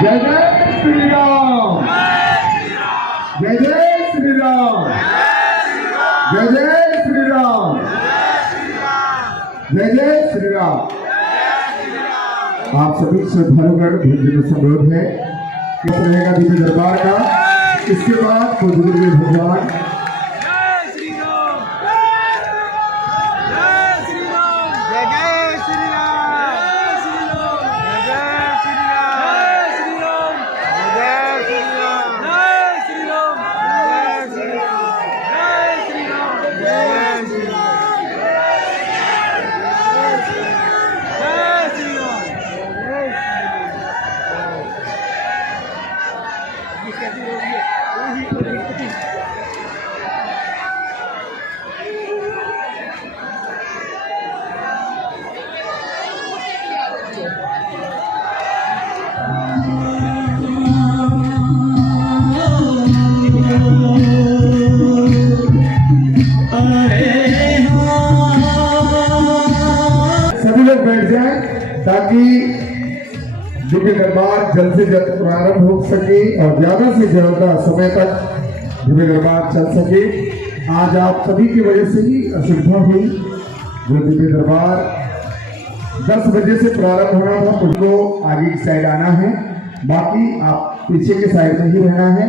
जय जय श्री राम, जय जय श्री राम, जय जय श्री राम, जय जय श्री राम। आप सभी श्रद्धालुगण भोजन संरोध है रहेगा दिव्य दरबार का। इसके बाद बुजुर्ग भगवान सभी लोग बैठ जाएं ताकि दिव्य दरबार जल्द से जल्द प्रारंभ हो सके और ज्यादा से ज्यादा समय तक दिव्य दरबार चल सके। आज आप सभी की वजह से ही असुविधा हुई। जो दिव्य दरबार 10 बजे से प्रारंभ होना था, उनको आगे की साइड आना है, बाकी आप पीछे के साइड में ही रहना है।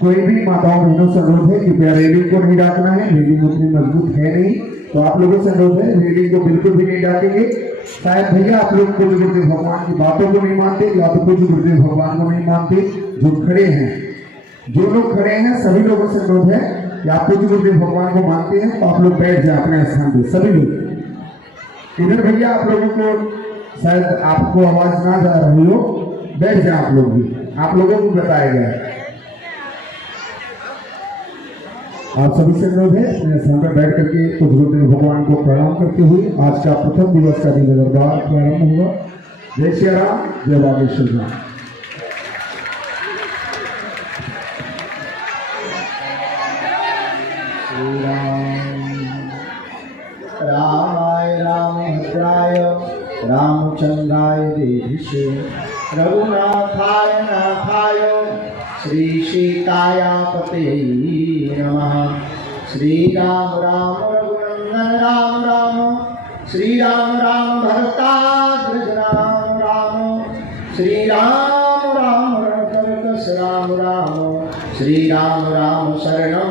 कोई भी माताओं बहनों से अनुरोध है कृपया रेलिंग को नहीं डाकना है। रेलिंग उतनी मजबूत है नहीं, तो आप लोगों से अनुरोध है रेलिंग को बिल्कुल भी नहीं डाकेंगे। शायद भैया आप लोग कुछ गुरुदेव भगवान की बातों को नहीं मानते या तो कुछ गुरुदेव भगवान को नहीं मानते। जो खड़े हैं, जो लोग खड़े हैं, सभी लोगों से अनुरोध है कि आप कुछ गुरुदेव भगवान को मानते हैं तो आप लोग बैठ जाए अपने स्थान पे। सभी लोग इधर भैया आप लोगों को शायद आपको आवाज ना जा रही हो, बैठ जाए आप लोग भी, आप लोगों को बताया गया है। आप सभी से अनुरोध है अपने स्थान पर बैठ करके कुछ गुरुदेव भगवान को प्रणाम करते हुए आज का प्रथम दिवस का दिव्य दरबार प्रारंभ हुआ। जय श्री राम, जय बागेश्वर राम। श्री रामाय रामभद्राय रामचंद्राय देहिषे रघुनाथाय नाथाय श्री सीताय पते नमः। श्री राम राम रघुनंदन राम राम, श्री राम राम भरताग्रज राम राम, श्री राम राम करकस राम राम, श्री राम राम शरणं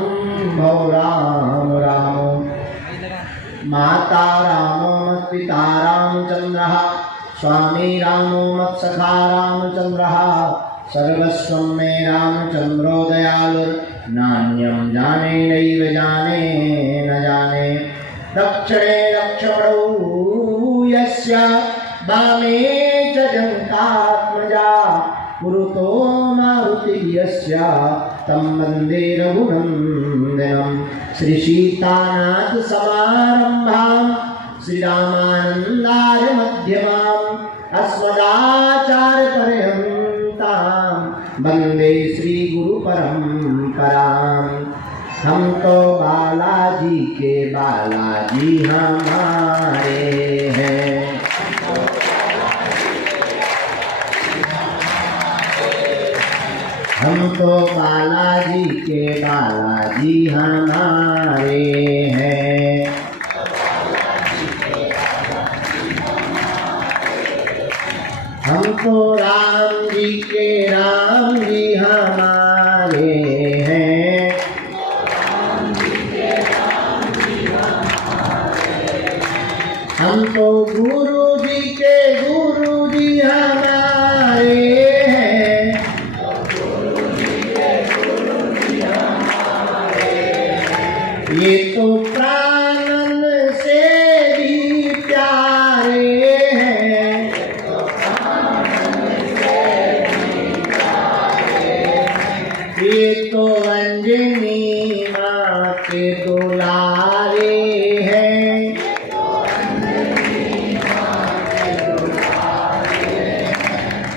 भव राम राम। माता रामो पिता रामचंद्रः, स्वामी रामो मत्सखा रामचंद्रः, सर्वस्वं मे रामचंद्रो दयालुर्नान्यं जाने नैव जाने न जाने। दक्षिणे लक्ष्मणौ यस्य, वामे च जनकात्मजा, पुरतो मारुतिः यस्य, तं वन्दे रघुनन्दनं। श्री सीतानाथ समारम्भां श्रीरामानन्दार्य मध्यमाम् अस्मदाचार्य पर्यन्तां वन्दे श्री गुरु परम्परां। हम तो बालाजी के बालाजी हमारे हैं, हम तो बालाजी के बालाजी हमारे हैं। हम तो राम जी के राम जी हमारे हैं, हम तो गुरु जी के गुरु जी हमारे हैं, ये तो प्राणन से भी प्यारे हैं, ये तो अंजनी माँ के दुलारे हैं,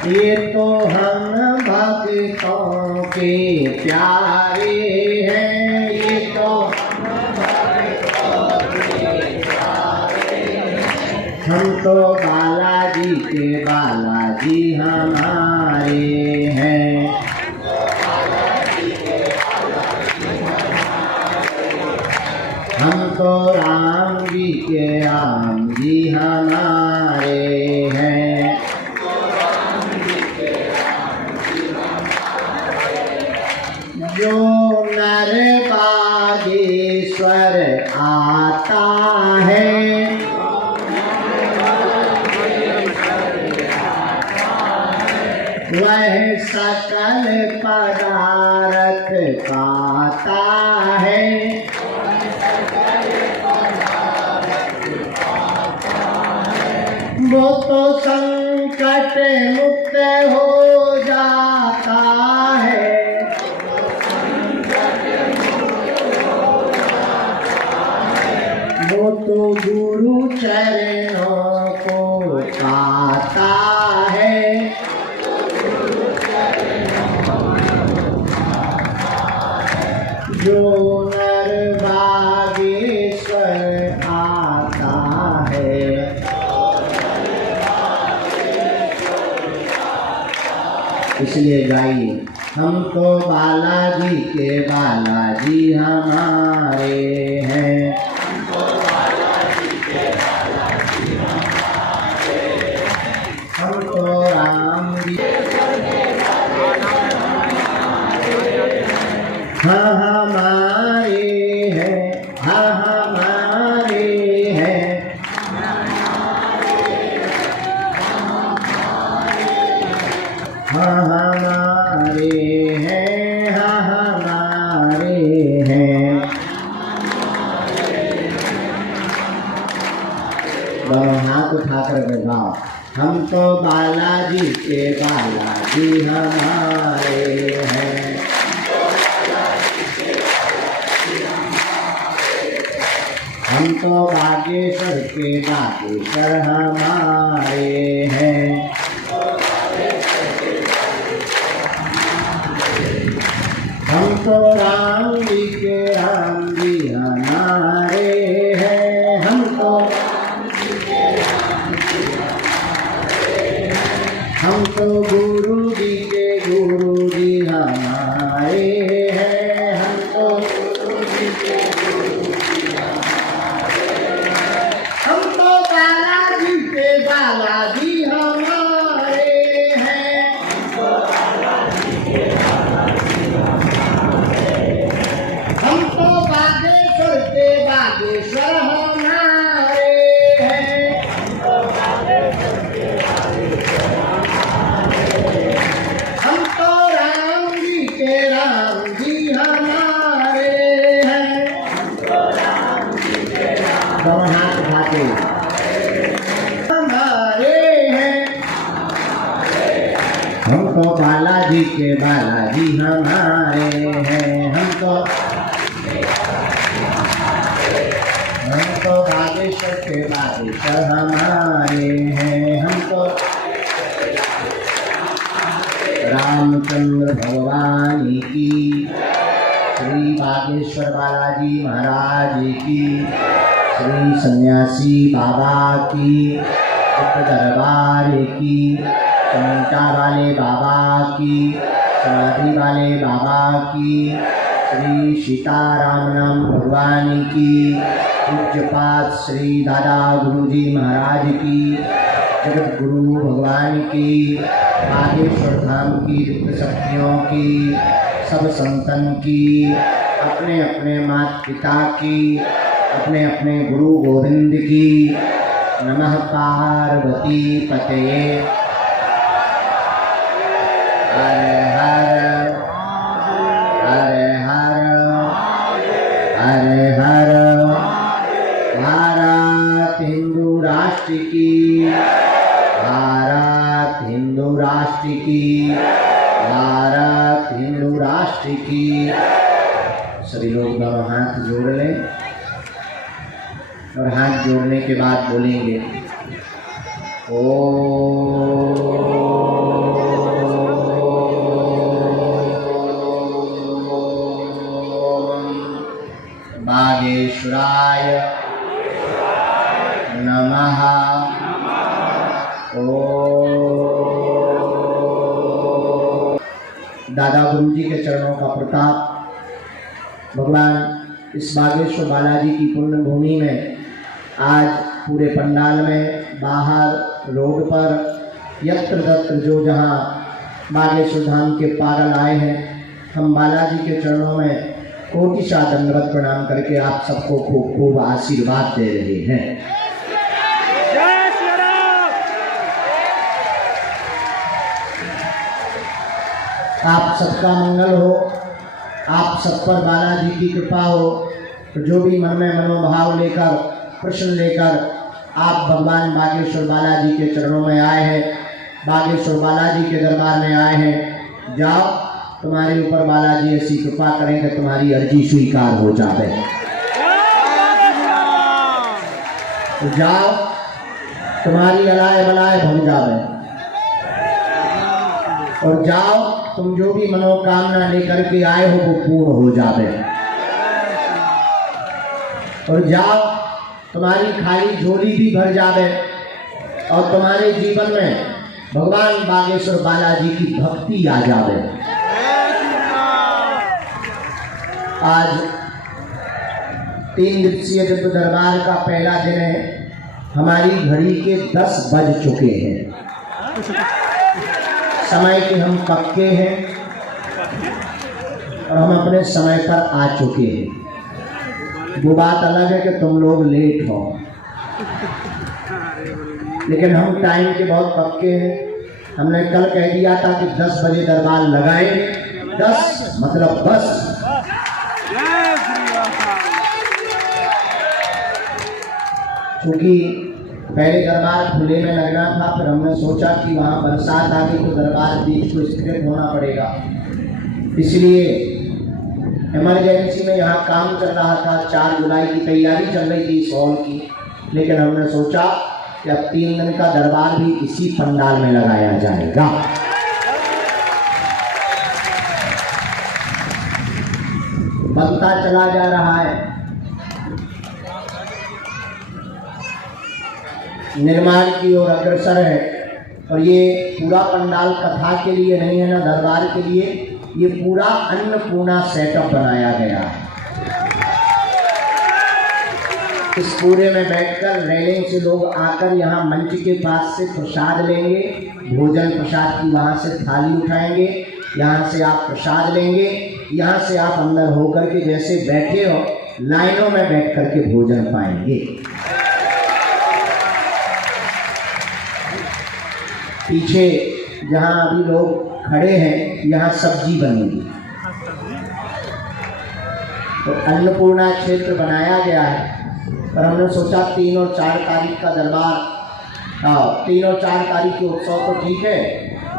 ये तो हम भक्तों के प्यारे हैं, ये तो हम तो बालाजी के बालाजी हमारे तो राम जी के राम जी हमारे हैं। जो नर बागेश्वर आता है, वह सकल पदार्थ पाता है। वो तो संकट मुक्त हो जाता है। वो तो गुरु चरणों को पाता है। जो नर बागेश्वर आता है। इसलिए गाइए, हम तो बालाजी के बालाजी हमारे हैं। हम तो राम जी हाँ हमारे हैं, हाँ हमारे हैं। हाँ हमारे हैं, हाँ हमारे हैं। दोनों हाथ उठाकर गाओ, हम तो बालाजी के बालाजी हमारे हैं। हम तो बागेश्वर के बागेश्वर हमारे हैं। हम तो राम जी के राम जी हमारे हैं। हम तो गुरु जी के गुरु जी हमारे हैं। हम तो गुरु जी के हम तो बालाजी के बालाजी हमारे हैं। हम तो बागेश्वर के बागेश्वर हमारे हैं। हम तो राम जी के राम जी हमारे हैं। दोनों हाथ उठाते हमारे हैं। हम तो बालाजी के बालाजी हमारे हैं। हम तो बागेश्वर के बागेश्वर हमारे हैं। हम तो रामचंद्र भगवान की, श्री बागेश्वर बालाजी महाराज की, श्री सन्यासी बाबा की, दरबार की, चमटा वाले बाबा की, समाधि वाले बाबा की, श्री सीताराम नाम भगवान की, पूज्यपाद श्री दादा गुरुजी महाराज की, जगत गुरु भगवान की, बागेश्वर धाम की दिव्य शक्तियों की, सब संतन की, अपने अपने माता पिता की, अपने अपने गुरु गोविंद की। नमः पार्वती पतये। हर हर हर हर हर हर। भारत हिंदू राष्ट्र की, भारत हिंदू राष्ट्र की, भारत हिंदू राष्ट्र की। सभी लोग दोनों हाथ जोड़ लें और हाथ जोड़ने के बाद बोलेंगे बागेश्वराय नमः। दादा गुरु जी के चरणों का प्रताप, भगवान इस बागेश्वर बालाजी की पुण्य भूमि में आज पूरे पंडाल में, बाहर, रोड पर, यत्र तत्र जो जहाँ बागेश्वर धाम के पागल आए हैं, हम बालाजी के चरणों में कोटिशा दंडवत प्रणाम करके आप सबको खूब खूब आशीर्वाद दे रहे हैं। आप सबका मंगल हो, आप सब पर बालाजी की कृपा हो। तो जो भी मन में मनोभाव लेकर, प्रश्न लेकर आप भगवान बागेश्वर बालाजी के चरणों में आए हैं, बागेश्वर बालाजी के दरबार में आए हैं, जाओ, तुम्हारे ऊपर बालाजी ऐसी कृपा करें कि तुम्हारी अर्जी स्वीकार हो जाए। तो जाओ, तुम्हारी अलाय बलाय भग जावे, और जाओ, तुम जो भी मनोकामना लेकर के आए हो वो पूर्ण हो जावे। और जाओ, तुम्हारी खाली झोली भी भर जावे और तुम्हारे जीवन में भगवान बागेश्वर बालाजी की भक्ति आ जावे। आज 3 दिवसीय दिव्य दरबार का पहला दिन है। हमारी घड़ी के 10 बज चुके हैं। समय के हम पक्के हैं और हम अपने समय पर आ चुके हैं। वो बात अलग है कि तुम लोग लेट हो, लेकिन हम टाइम के बहुत पक्के हैं। हमने कल कह दिया था कि 10 बजे दरबार लगाएंगे। 10 मतलब बस। क्योंकि पहले दरबार खुले में लगना था, फिर हमने सोचा कि वहाँ बरसात आ गई तो दरबार बीच को स्थिर होना पड़ेगा, इसलिए इमरजेंसी में यहाँ काम चल रहा था। 4 जुलाई की तैयारी चल रही थी इस हॉल की, लेकिन हमने सोचा कि अब 3 दिन का दरबार भी इसी पंडाल में लगाया जाएगा। बनता चला जा रहा है, निर्माण की ओर अग्रसर है। और ये पूरा पंडाल कथा के लिए नहीं है ना दरबार के लिए, ये पूरा अन्नपूर्णा सेटअप बनाया गया है। इस पूरे में बैठकर रेलिंग से लोग आकर यहाँ मंच के पास से प्रसाद लेंगे, भोजन प्रसाद की वहाँ से थाली उठाएंगे, यहाँ से आप प्रसाद लेंगे, यहाँ से आप अंदर होकर के जैसे बैठे हो लाइनों में बैठ करके भोजन पाएंगे। पीछे जहाँ अभी लोग खड़े हैं यहाँ सब्जी बनेगी। तो अन्नपूर्णा क्षेत्र बनाया गया है। और हमने सोचा 3 और 4 तारीख का दरबार, 3 और 4 तारीख के उत्सव तो ठीक है,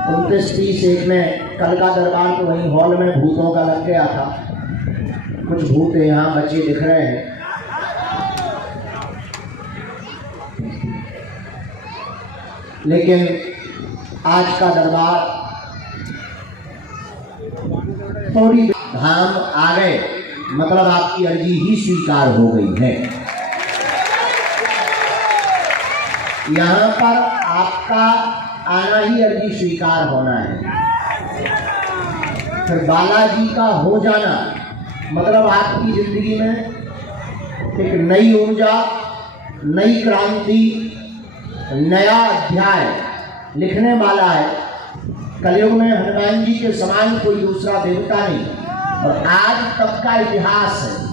29, 30, 1 में कल का दरबार तो वहीं हॉल में भूतों का लग गया था। कुछ भूत यहाँ बचे दिख रहे हैं। लेकिन आज का दरबार थोड़ी धाम आ गए, मतलब आपकी अर्जी ही स्वीकार हो गई है। यहाँ पर आपका आना ही अर्जी स्वीकार होना है। फिर बालाजी का हो जाना मतलब आपकी जिंदगी में एक नई ऊर्जा, नई क्रांति, नया अध्याय लिखने वाला है। कलयुग में हनुमान जी के समान कोई दूसरा देवता नहीं। और आज तक का इतिहास है,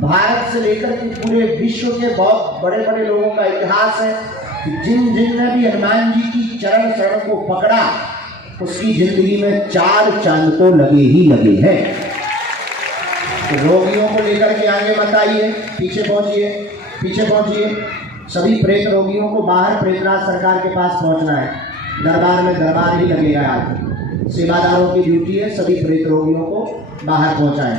भारत से लेकर के पूरे विश्व के बहुत बड़े बड़े लोगों का इतिहास है कि जिन ने भी हनुमान जी की चरण शरण को पकड़ा उसकी जिंदगी में 4 चांद तो लगे ही लगे हैं। तो रोगियों को लेकर के आगे मत आइए, पीछे पहुंचिए, पीछे पहुंचिए। सभी प्रेत रोगियों को बाहर प्रेतराज सरकार के पास पहुंचना है। दरबार में दरबार ही लगेगा। आज सेवादारों की ड्यूटी है, सभी प्रेत रोगियों को बाहर पहुंचाएं।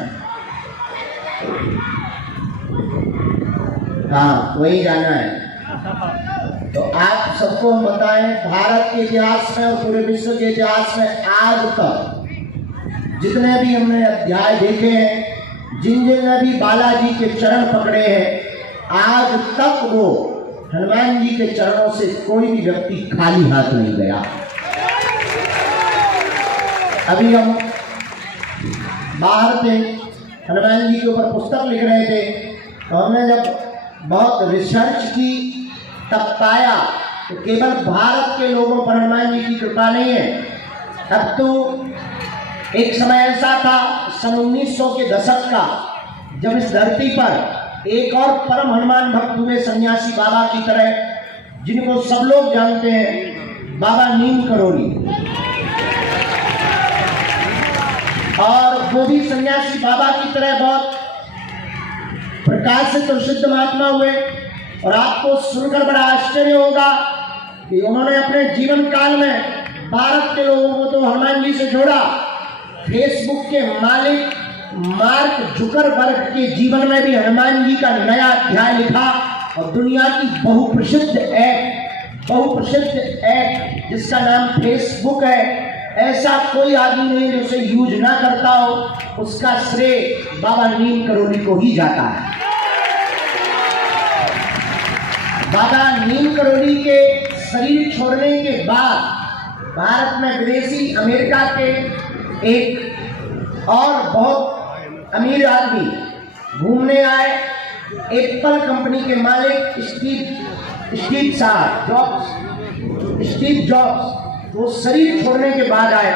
हाँ, वही जाना है। तो आप सबको हम बताएं, भारत के इतिहास में और पूरे विश्व के इतिहास में आज तक जितने भी हमने अध्याय देखे हैं, जिन ने भी बालाजी के चरण पकड़े हैं, आज तक वो हनुमान जी के चरणों से कोई भी व्यक्ति खाली हाथ नहीं गया। अभी हम बाहर थे हनुमान जी के ऊपर पुस्तक लिख रहे थे, तो हमने जब बहुत रिसर्च की तब पाया तो केवल भारत के लोगों पर हनुमान जी की कृपा नहीं है। अब तो एक समय ऐसा था सन 1900 के दशक का, जब इस धरती पर एक और परम हनुमान भक्त हुए सन्यासी बाबा की तरह, जिनको सब लोग जानते हैं, बाबा नीम करोली। और वो भी सन्यासी बाबा की तरह बहुत प्रकाश से प्रसिद्ध महात्मा हुए। और आपको सुनकर बड़ा आश्चर्य होगा कि उन्होंने अपने जीवन काल में भारत के लोगों को तो हनुमान जी से जोड़ा। फेसबुक के मालिक मार्क जुकरबर्ग के जीवन में भी हनुमान जी का नया अध्याय लिखा। और दुनिया की बहुप्रसिद्ध ऐप जिसका नाम फेसबुक है, ऐसा कोई आदमी नहीं जो उसे यूज ना करता हो, उसका श्रेय बाबा नीम करोली को ही जाता है। बाबा नीम करोली के शरीर छोड़ने के बाद भारत में विदेशी अमेरिका के एक और बहुत अमीर आदमी घूमने आए। एप्पल कंपनी के मालिक स्टीव जॉब्स वो शरीर छोड़ने के बाद आए।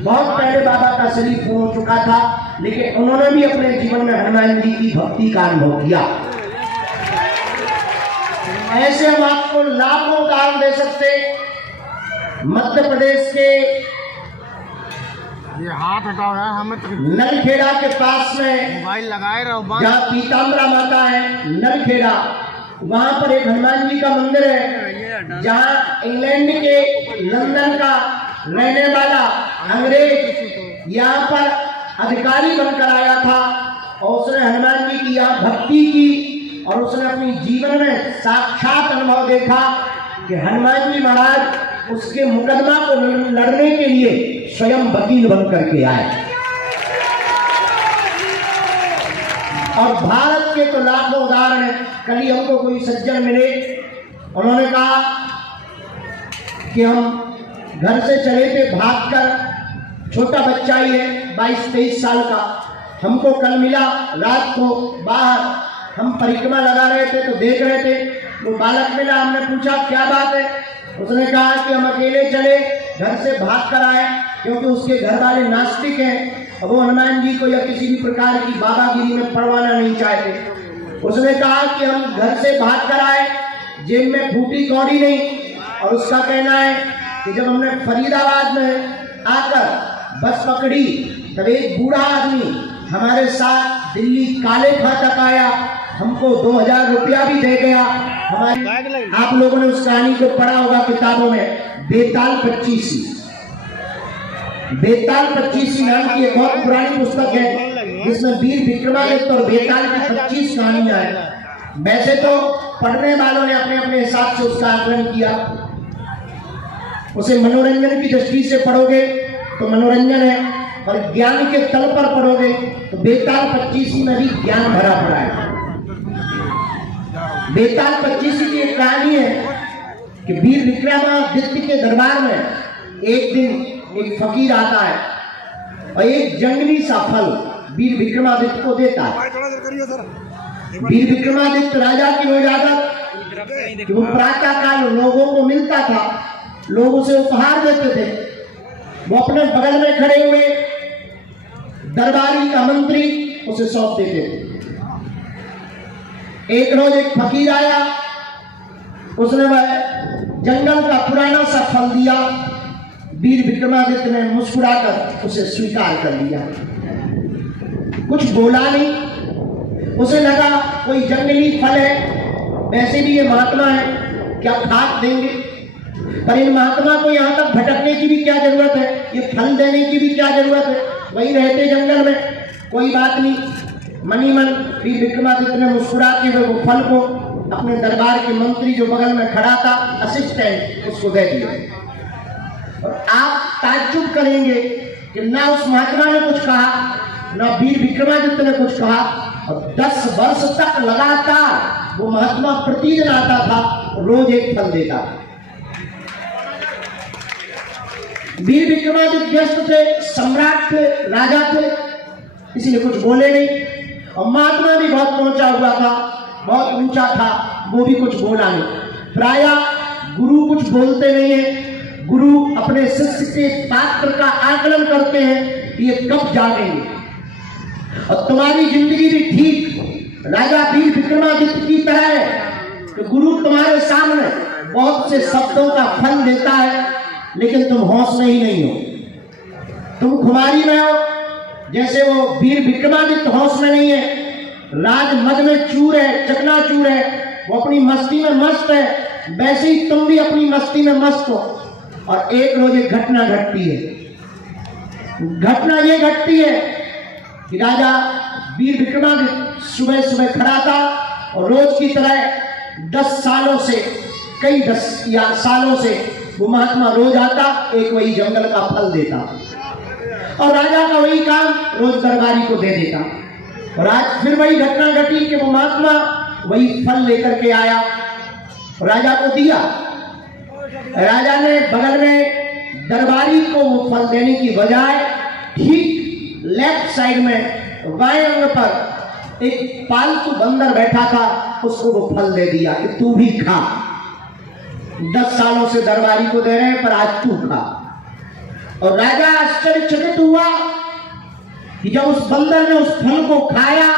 बहुत पहले बाबा का शरीर हो चुका था, लेकिन उन्होंने भी अपने जीवन में हनुमान जी की भक्ति का अनुभव किया। ऐसे हम आपको लाखों उदाहरण दे सकते। मध्य प्रदेश के ये हाथ हटाओ यार, हमें नलखेड़ा के पास में मोबाइल लगाए रहो, जहाँ पीताम्बरा माता है, नलखेड़ा, वहां पर एक हनुमान जी का मंदिर है, जहाँ इंग्लैंड के लंदन का रहने वाला अंग्रेज यहाँ पर अधिकारी बनकर आया था। और उसने हनुमान जी की यहाँ भक्ति की और उसने अपनी जीवन में साक्षात अनुभव देखा कि हनुमान जी महाराज उसके मुकदमा को लड़ने के लिए स्वयं वकील बन करके आए। और भारत के तो लाखों उदाहरण हैं। कल ही हमको कोई सज्जन मिले, उन्होंने कहा कि हम घर से चले थे भागकर, छोटा बच्चा ही है 22-23 साल का, हमको कल मिला रात को बाहर, हम परिक्रमा लगा रहे थे तो देख रहे थे, वो बालक मिला, हमने पूछा क्या बात है, उसने कहा कि हम अकेले चले, घर से भाग कर आए, क्योंकि उसके घर वाले नास्तिक हैं और वो हनुमान जी को या किसी भी प्रकार की बाबागिरी में पड़वाना नहीं चाहते। उसने कहा कि हम घर से भाग कर आए, जेब में फूटी कौड़ी नहीं। और उसका कहना है कि जब हमने फरीदाबाद में आकर बस पकड़ी, तब एक बूढ़ा आदमी हमारे साथ दिल्ली काले खां तक आया, हमको 2000 रुपया भी दे गया। हमारी आप लोगों ने उस कहानी को पढ़ा होगा किताबों में, बेताल 25 नाम की एक बहुत पुरानी पुस्तक है, जिसमें वीर विक्रमादित्य और बेताल की 25 कहानियां हैं। वैसे तो पढ़ने वालों ने अपने अपने हिसाब से उसका आकलन किया। उसे मनोरंजन की दृष्टि से पढ़ोगे तो मनोरंजन है, और ज्ञान के तल पर पढ़ोगे तो बेताल 25 में भी ज्ञान भरा पड़ा है। बेताल 25 की एक कहानी है कि वीर विक्रमादित्य के दरबार में एक दिन एक फकीर आता है और एक जंगली सा फल वीर विक्रमादित्य को देता है। वीर विक्रमादित्य राजा की वो इजाजत कि वो प्रातः काल लोगों को मिलता था, लोग उसे उपहार देते थे। वो अपने बगल में खड़े हुए दरबारी का मंत्री उसे सौंप देते थे। एक रोज एक फकीर आया, उसने वह जंगल का पुराना सा फल दिया। वीर विक्रमादित्य ने मुस्कुराकर उसे स्वीकार कर लिया, कुछ बोला नहीं। उसे लगा कोई जंगली फल है, वैसे भी ये महात्मा है, क्या खाक देंगे, पर इन महात्मा को यहाँ तक भटकने की भी क्या जरूरत है, ये फल देने की भी क्या जरूरत है, वही रहते जंगल में, कोई बात नहीं। मनी मन वीर विक्रमादित्य ने मुस्कुराते हुए वो फल को अपने दरबार के मंत्री जो बगल में खड़ा था, असिस्टेंट, उसको दे दिया। और आप ताज्जुब करेंगे कि ना उस महात्मा ने कुछ कहा, ना वीर विक्रमादित्य ने कुछ कहा, और 10 वर्ष तक लगातार वो महात्मा प्रतिदिन आता था, रोज एक फल देता था। वीर विक्रमादित्य व्यस्त थे, सम्राट थे, राजा थे, इसलिए कुछ बोले नहीं। और महात्मा भी बहुत पहुंचा हुआ था, बहुत ऊंचा था, वो भी कुछ बोला नहीं। प्रायः गुरु कुछ बोलते नहीं है, गुरु अपने शिष्य के पात्र का आकलन करते हैं कि ये कब जागेंगे। और तुम्हारी जिंदगी भी ठीक राजा वीर विक्रमादित्य की तरह है कि गुरु तुम्हारे सामने बहुत से शब्दों का फल देता है, लेकिन तुम होश में ही नहीं हो, तुम खुमारी में हो। जैसे वो वीर विक्रमादित्य होश में नहीं है, राज मद में चूर है, चकनाचूर है, वो अपनी मस्ती में मस्त है, वैसे ही तुम भी अपनी मस्ती में मस्त हो। और एक रोज एक घटना घटती है। घटना ये घटती है कि राजा वीर विक्रमादित्य सुबह सुबह खड़ा था और रोज की तरह 10 सालों से, कई 10 या सालों से वो महात्मा रोज आता, एक वही जंगल का फल देता और राजा का वही काम रोज दरबारी को दे देता। और आज फिर वही घटना घटी कि वो महात्मा वही फल लेकर के आया, राजा को दिया। राजा ने बगल में दरबारी को वो फल देने की बजाय ठीक लेफ्ट साइड में बाएं अंग पर एक पालतू बंदर बैठा था, उसको वो फल दे दिया कि तू भी खा। 10 सालों से दरबारी को दे रहे हैं, पर आज तू खा। और राजा आश्चर्यचकित हुआ कि जब उस बंदर ने उस फल को खाया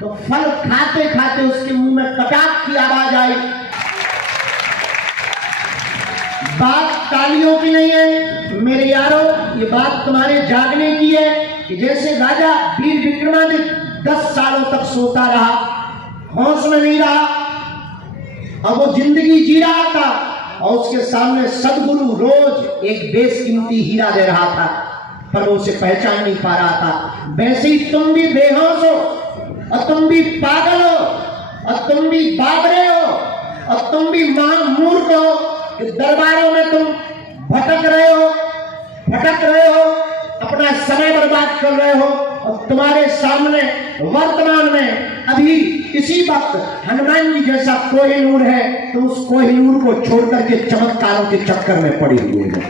तो फल खाते खाते उसके मुंह में कटाक की आवाज आई। बात तालियों की नहीं है मेरे यारों, ये बात तुम्हारे जागने की है कि जैसे राजा वीर विक्रमादित्य 10 सालों तक सोता रहा, होश में नहीं रहा, अब वो जिंदगी जी रहा था और उसके सामने सदगुरु रोज एक बेशकीमती हीरा दे रहा था, पर वो उसे पहचान नहीं पा रहा था। वैसे ही तुम भी बेहोश हो और तुम भी पागल हो और तुम भी बाबरे हो और तुम भी महामूर्ख हो कि दरबारों में तुम भटक रहे हो, अपना समय बर्बाद कर रहे हो। और तुम्हारे सामने वर्तमान में अभी इसी वक्त हनुमान जी जैसा कोहिनूर है, तो उस कोहिनूर को छोड़कर के चमत्कारों के चक्कर में पड़े हुए हो।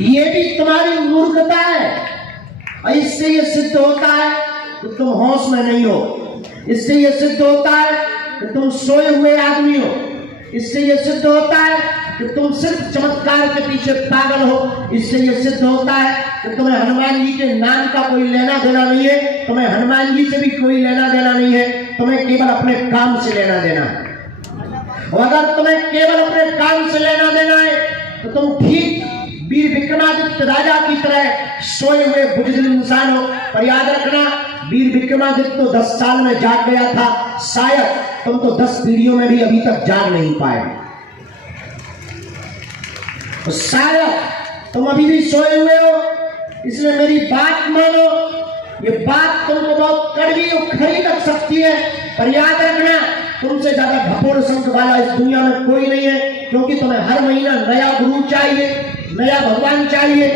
ये भी तुम्हारी मूर्खता है और इससे ये सिद्ध होता है कि तुम होश में नहीं हो, इससे ये सिद्ध होता है कि तुम सोए हुए आदमी हो, इससे ये सिद्ध होता है कि तुम सिर्फ चमत्कार के पीछे पागल हो, इससे ये सिद्ध होता है कि तुम्हें हनुमान जी के नाम का कोई लेना देना नहीं है, तुम्हें हनुमान जी से भी कोई लेना देना नहीं है, तुम्हें केवल अपने काम से लेना देना है। और अगर तुम्हें केवल अपने काम से लेना देना है तो तुम ठीक वीर विक्रमादित्य राजा की तरह सोए हुए बुजुर्ग इंसान हो। पर याद रखना, वीर विक्रमादित्य तो 10 साल में जाग गया था, शायद तुम तो 10 पीढ़ियों में भी अभी तक जाग नहीं पाए, तो शायद तुम अभी भी सोए हुए हो। इसलिए मेरी बात मानो, ये बात तुमको बहुत कड़वी और खरी लग सकती है, पर याद रखना तुमसे ज्यादा भपोड़ संख वाला इस दुनिया में कोई नहीं है, क्योंकि तुम्हें हर महीना नया गुरु चाहिए, नया भगवान चाहिए,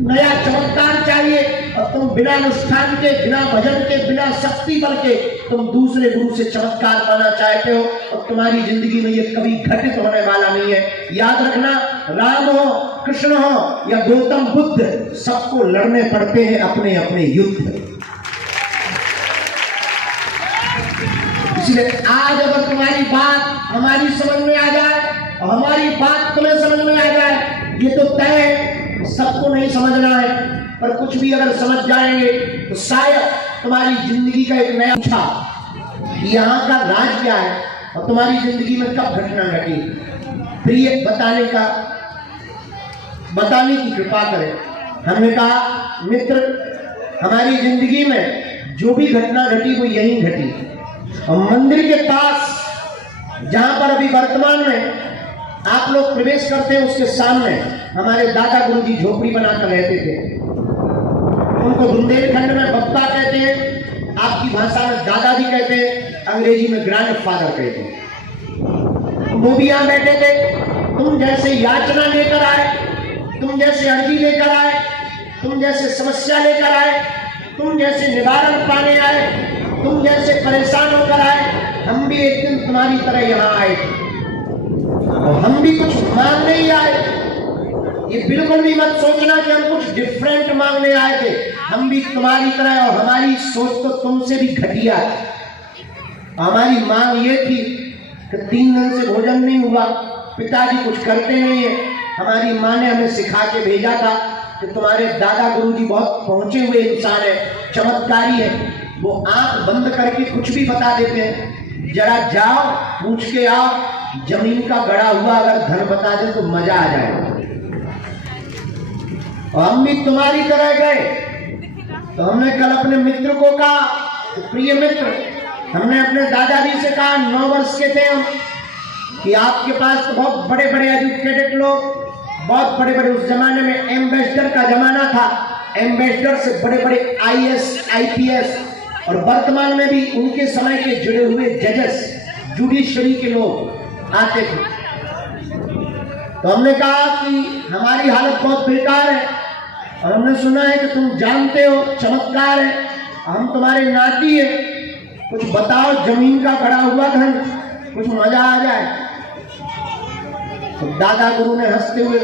नया चमत्कार चाहिए। और तुम बिना अनुष्ठान के, बिना भजन के, बिना शक्ति बल के तुम दूसरे गुरु से चमत्कार पाना चाहते हो, और तुम्हारी जिंदगी में ये कभी घटित होने वाला नहीं है। याद रखना, राम हो, कृष्ण हो या गौतम बुद्ध, सबको लड़ने पड़ते हैं अपने अपने युद्ध। इसलिए आज अगर तुम्हारी बात हमारी समझ में आ जाए और हमारी बात तुम्हें समझ में आ जाए, ये तो तय है, सबको नहीं समझना है, पर कुछ भी अगर समझ जाएंगे तो शायद तुम्हारी जिंदगी का एक नया पूछा कि यहाँ का राज क्या है और तुम्हारी जिंदगी में कब घटना घटी, फिर ये बताने की कृपा करें। हमने कहा मित्र, हमारी जिंदगी में जो भी घटना घटी वो यही घटी। और मंदिर के पास जहां पर अभी वर्तमान में आप लोग प्रवेश करते हैं, उसके सामने हमारे दादा गुरुजी झोपड़ी बनाकर रहते थे। उनको बुंदेलखंड में बप्पा कहते हैं, आपकी भाषा में दादाजी कहते हैं, अंग्रेजी में ग्रैंडफादर कहते हैं। वो भी यहां बैठे थे। तुम जैसे याचना लेकर आए, तुम जैसे अर्जी लेकर आए, तुम जैसे समस्या लेकर आए, तुम जैसे निवारण पाने आए, तुम जैसे परेशान होकर आए, हम भी एक दिन तुम्हारी तरह यहाँ आए और हम भी कुछ मांगने ही आए। ये बिल्कुल भी मत सोचना कि हम कुछ डिफरेंट मांगने आए थे। हम भी तुम्हारी तरह, और हमारी सोच तो तुमसे भी घटिया है। हमारी मांग ये थी कि 3 दिन से भोजन नहीं हुआ, पिताजी कुछ करते नहीं है। हमारी माँ ने हमें सिखा के भेजा था कि तुम्हारे दादा गुरुजी बहुत पहुंचे हुए इंसान है, चमत्कारी है, वो आंख बंद करके कुछ भी बता देते हैं। जरा जाओ, पूछ के आओ, जमीन का गड़ा हुआ अगर धन बता दे तो मजा आ जाएगा। और हम भी तुम्हारी तरह गए, तो हमने कल अपने मित्र को कहा, प्रिय मित्र, हमने अपने दादाजी से कहा, 9 वर्ष के थे हम, कि आपके पास तो बहुत बड़े बड़े एजुकेटेड लोग, बहुत बड़े बड़े, उस जमाने में एम्बेसडर का जमाना था, एम्बेसडर से बड़े बड़े IAS IPS, और वर्तमान में भी उनके समय के जुड़े हुए जजेस, जुडिशरी के लोग आते थे। तो हमने कहा कि हमारी हालत बहुत बेकार है, और हमने सुना है कि तुम जानते हो चमत्कार है, हम तुम्हारे नाती है, कुछ बताओ, जमीन का गड़ा हुआ धन, कुछ मजा आ जाए। तो दादा गुरु ने हंसते हुए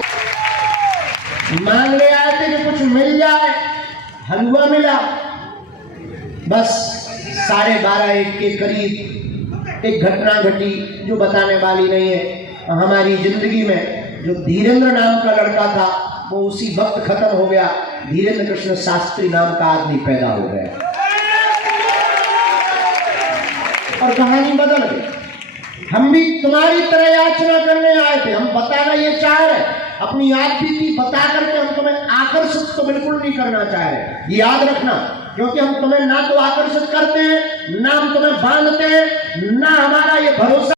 मांग ले आए थे कि कुछ मिल जाए। हलवा मिला, बस 12:30-1 के करीब एक घटना घटी जो बताने वाली नहीं है। हमारी जिंदगी में जो धीरेन्द्र नाम का लड़का था, वो उसी वक्त खत्म हो गया। धीरेन्द्र कृष्ण शास्त्री नाम का आदमी पैदा हो गया और कहानी बदल गई। हम भी तुम्हारी तरह याचना करने आए थे। हम बताना ये चाह रहे, अपनी आप बीती बता करके हम तुम्हें आकर्षित तो बिल्कुल नहीं करना चाह रहे, ये याद रखना, क्योंकि हम तुम्हें ना तो आकर्षित करते हैं, ना हम तुम्हें बांधते हैं, ना हमारा ये भरोसा